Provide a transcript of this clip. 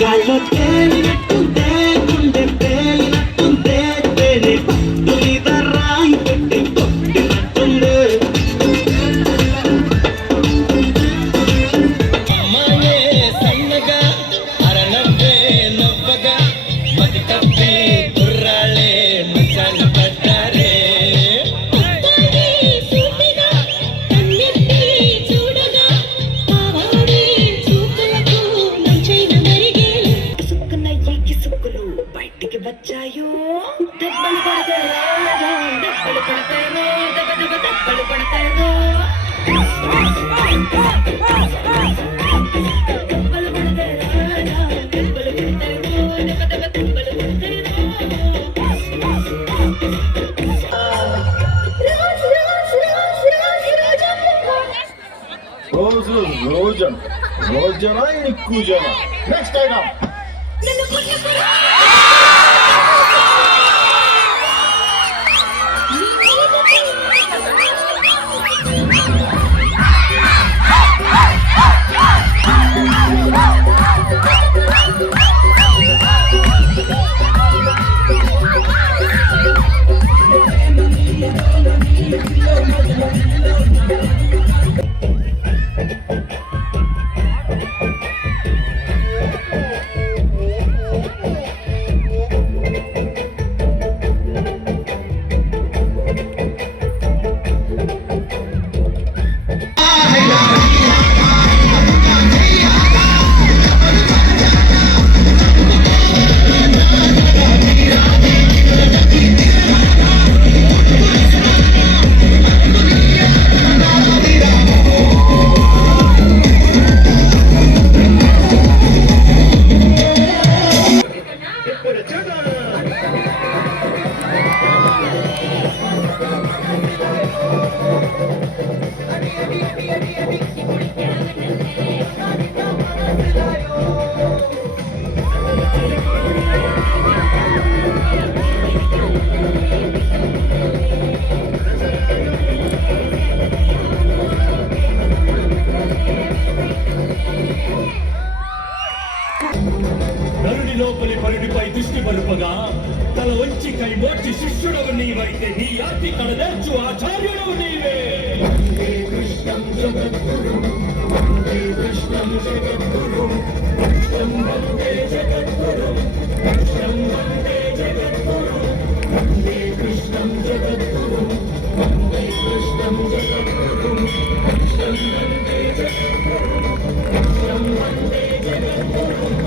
గాల్లో తేలినట్టుందే గుండె పేలినట్టుందే తేనె పట్టు మీద రాయి పెట్టి కొట్టినట్టుందే అమ్మాయే సన్నగా అరనవ్వే నవ్వగా మది తప్పి కుర్రాళ్ళే మంచాన పడ్డారే బయటికి వచ్చాయో దెబ్బలు పడతాయో దెబ్బలు పడతాయో దెబ్బ దెబ్బ దెబ్బలు పడతాయో దెబ్బలు పడతాయో దెబ్బలు పడతాయో దెబ్బ దెబ్బ దెబ్బలు రోజు రోజం రోజన ఎక్కువ జన నెక్స్ట్ ఐటమ్ నరుడి లోపలి పరుడిపై దృష్టి పరుపగా తల వంచి కై మోర్చి శిష్యుడవు నీవైతే నీ ఆర్తి కడ నేర్చు ఆచార్యుడవు నీవే కృష్ణం జగద్గురు కృష్ణం జగద్గురు కృష్ణం వందే జగద్గురు కృష్ణం వందే జగద్గురు వందే కృష్ణం జగద్గురు వందే కృష్ణం జగద్గురు కృష్ణం వందే జగద్గురు కృష్ణం వందే జగద్గురు